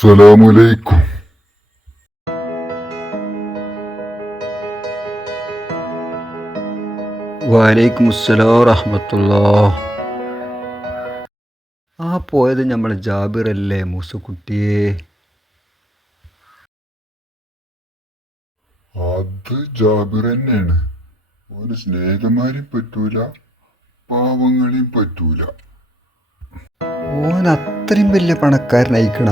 അസ്സലാമലൈക്കും. വലൈക്കും അസ്സലാം റഹ്മത്തുള്ളാഹ്. പോയത് നമ്മൾ ജാബിറല്ലേ മൂസക്കുട്ടിയെ? അത് ജാബിർ തന്നെയാണ്. ഓന് സ്നേഹമാരെയും പറ്റൂല, പാവങ്ങളെയും പറ്റൂല. ഓൻ അത്രയും വലിയ പണക്കാരനായിക്കണ?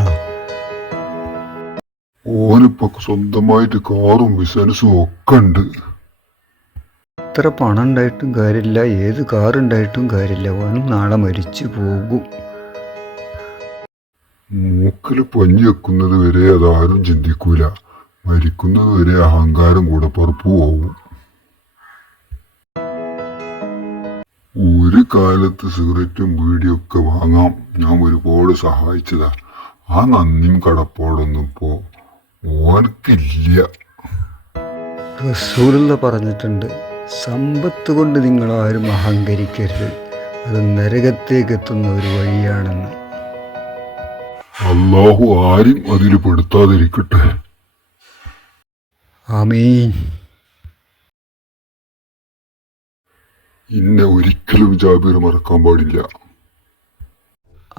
ഓനിപ്പൊ സ്വന്തമായിട്ട് കാറും ബിസിനസ്സും ഒക്കെ ഉണ്ട്. എത്ര പണം ഉണ്ടായിട്ടും കാര്യമില്ല, ഏത് കാറുണ്ടായിട്ടും കാര്യമില്ല, ഓൻ നാളെ മരിച്ചു പോകും. മൂക്കിൽ പഞ്ഞി വെക്കുന്നത് വരെ അതാരും ചിന്തിക്കൂല. മരിക്കുന്നത് വരെ അഹങ്കാരം കൂടെ പറപ്പു പോവും. ഒരു കാലത്ത് സിഗരറ്റും ബീഡിയൊക്കെ വാങ്ങാൻ ഞാൻ ഒരുപാട് സഹായിച്ചതാ. ആ നന്ദിയും കടപ്പാടൊന്നും ഇപ്പോ ഓനക്കില്ല. റസൂലുള്ള പറഞ്ഞിട്ടുണ്ട്, സമ്പത്ത് കൊണ്ട് നിങ്ങൾ ആരും അഹങ്കരിക്കരുത്, അത് നരകത്തേക്ക് എത്തുന്ന ഒരു വഴിയാണെന്ന്. അള്ളാഹു ആരും അതിൽ പെടുത്താതിരിക്കട്ടെ. ആമീൻ. ഇന്നെ ഒരിക്കലും ജാബിർ മറക്കാൻ പാടില്ല.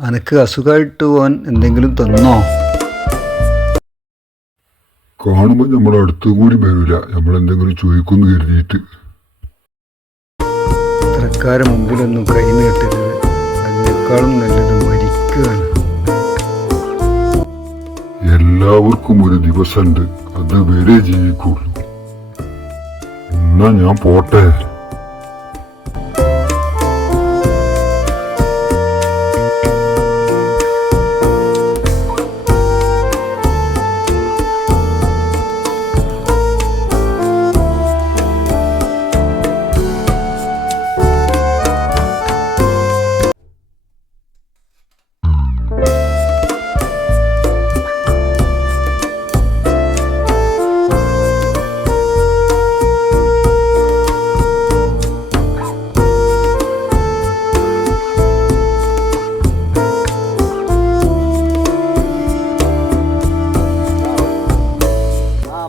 അനക്ക് അസുഖമായിട്ട് ഓൻ എന്തെങ്കിലും തന്നോ? കാണുമ്പോ നമ്മളെ അടുത്ത് കൂടി വരില്ല, നമ്മളെന്തെങ്കിലും ചോദിക്കുന്നു കരുതിയിട്ട്. ഇത്രക്കാരെ മുമ്പിലൊന്നും കൈ നീട്ടരുത്, അതിനേക്കാളും നല്ലത് മരിക്കുകയാണ്. എല്ലാവർക്കും ഒരു ദിവസമുണ്ട്, അത് വരെ ജീവിക്കുള്ളൂ. എന്നാ ഞാൻ പോട്ടെ.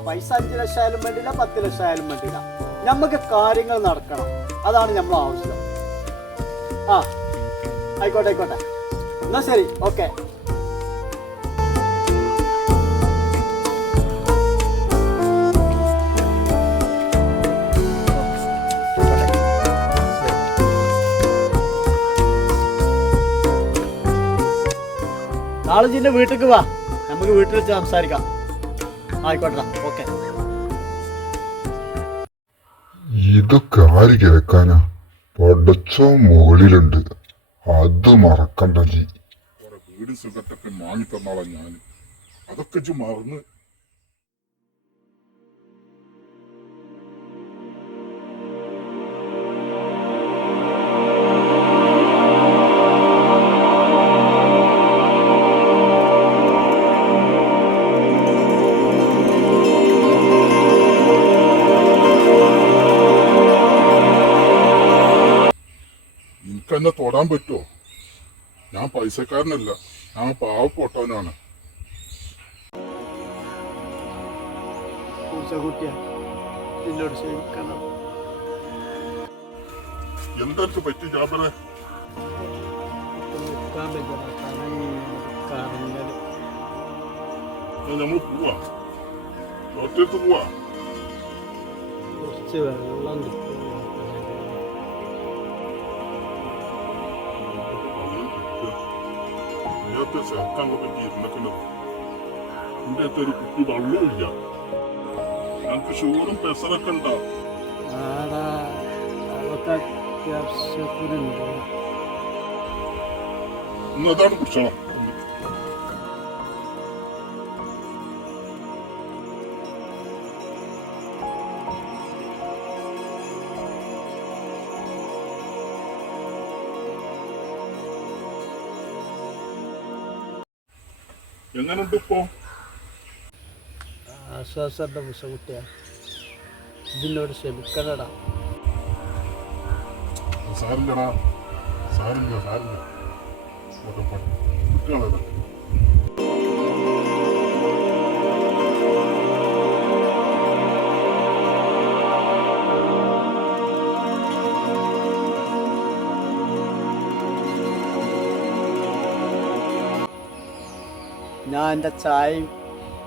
പൈസ 5 ലക്ഷം ആയാലും വേണ്ടില്ല, 10 ലക്ഷം ആയാലും വേണ്ടില്ല, നമുക്ക് കാര്യങ്ങൾ നടക്കണം. അതാണ് നമ്മൾ ആവശ്യം. ആയിക്കോട്ടെ ആയിക്കോട്ടെ, എന്നാ ശരി, ഓക്കെ. നാളെ ജിന്റെ വീട്ടിലേക്ക് വാ, നമുക്ക് വീട്ടിൽ വെച്ച് സംസാരിക്കാം. ആയിക്കോട്ടെ, ഓക്കെ. ഇതൊക്കെ ആര് കേൾക്കാനാ? പടച്ചോ മുകളിലുണ്ട്, അത് മറക്കണ്ട. വീട് സുഖത്തൊക്കെ വാങ്ങി തന്നാളാ ഞാൻ, അതൊക്കെ മറന്ന്. എന്നെ തൊടാൻ പറ്റുമോ? ഞാൻ പൈസക്കാരനല്ല, ഞാൻ പാവപ്പെട്ടവനാണ്. എന്തൊക്കെ പറ്റി ജാബിറെ? നമ്മൾ പോവാ, ഒറ്റത്ത് പോവാ. കുറച്ച് വെള്ളം കിട്ടും. ചേർക്കാൻ പറ്റി ഇരുന്നിക്കുന്നത് എന്റെ അടുത്ത് ഒരു കുപ്പി വെള്ളമില്ല. ഞങ്ങൾക്ക് ഷുഗറും പ്രഷറൊക്കെ ഉണ്ടാവും. അതാണ് കുടിച്ചോളാം. എങ്ങനുണ്ട് ഇപ്പോ? ആശ്വാസമുണ്ട് മുസകുട്ടിയ, ഇതിനോട് ക്ഷമിക്കണടാ. സാരില്ലടാ, സാരില്ല. ഞാൻ എൻ്റെ ചായയും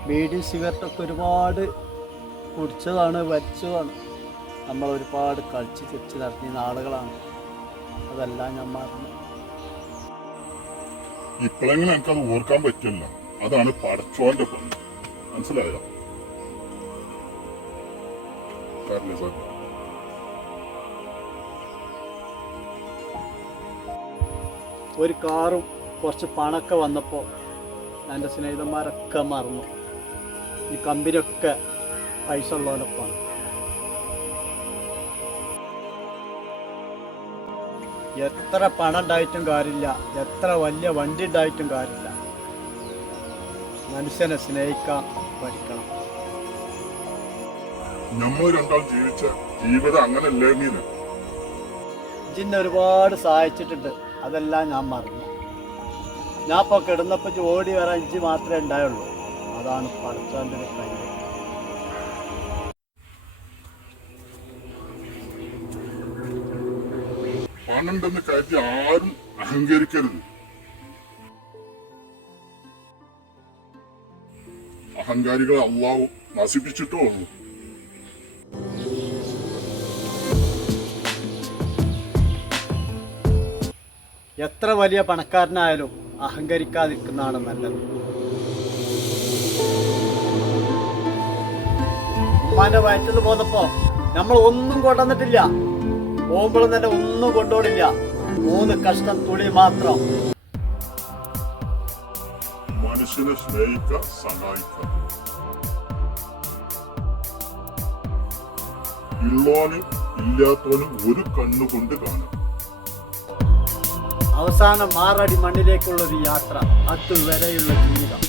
ബീഡിയും സിഗരറ്റൊക്കെ ഒരുപാട് കുടിച്ചതാണ്, വലിച്ചതാണ്. നമ്മൾ ഒരുപാട് കളിച്ച് ചിരിച്ച് നടത്തിയ ആളുകളാണ്. അതെല്ലാം ഞാൻ മറന്നു. ഇപ്പോഴെങ്കിലും എനിക്കത് ഓർക്കാൻ പറ്റില്ല. അതാണ് പടച്ചോന്റെ പണി. മനസ്സിലായോ? കാരണേ സാർ, ഒരു കാറും കുറച്ച് പണമൊക്കെ വന്നപ്പോൾ എൻ്റെ സ്നേഹിതന്മാരൊക്കെ മറന്നു. ഈ കമ്പനിയൊക്കെ പൈസ ഉള്ളവരൊപ്പാണ്. എത്ര പണം ഉണ്ടായിട്ടും കാര്യമില്ല, എത്ര വലിയ വണ്ടി ഉണ്ടായിട്ടും കാര്യമില്ല. മനുഷ്യനെ സ്നേഹിക്കാൻ പഠിക്കണം. നമ്മൾ രണ്ടാൾ ജീവിച്ച ജീവിതം അങ്ങനല്ലേ നീന്? ഇജിന്നെ ഒരുപാട് സഹായിച്ചിട്ടുണ്ട്. അതെല്ലാം ഞാൻ മറന്നു. ഞാൻ ഇപ്പോൾ കിടന്നപ്പോൾ ഓടി വരാൻ ഇഞ്ചി മാത്രമേ ഉണ്ടായുള്ളൂ. അതാണ് പഠിച്ചോൻ്റെ ഒരു കഴിവ്. പണുണ്ടെന്ന് കരുതി ആരും അഹങ്കരിക്കരുത്. അഹങ്കാരികളെ അള്ളാഹു നശിപ്പിച്ചിട്ടേ ഉള്ളൂ. എത്ര വലിയ പണക്കാരനായാലും അഹങ്കരിക്കാതിരിക്കുന്നതാണ് നല്ലത്. ഉമ്മാന്റെ വയറ്റിൽ പോന്നപ്പോ നമ്മൾ ഒന്നും കൊണ്ടുവന്നിട്ടില്ല. പോകുമ്പോഴും തന്നെ ഒന്നും കൊണ്ടുപോടില്ല. 3 കഷ്ണം തുണി മാത്രം. മനുഷ്യനെ സ്നേഹിക്കുക, സഹായിക്കുക. ഉള്ളോനും ഇല്ലാത്തോനും ഒരു കണ്ണുകൊണ്ട് കാണും. അവസാനം 6 അടി മണ്ണിലേക്കുള്ളൊരു യാത്ര, അതുവരെയുള്ള ജീവിതം.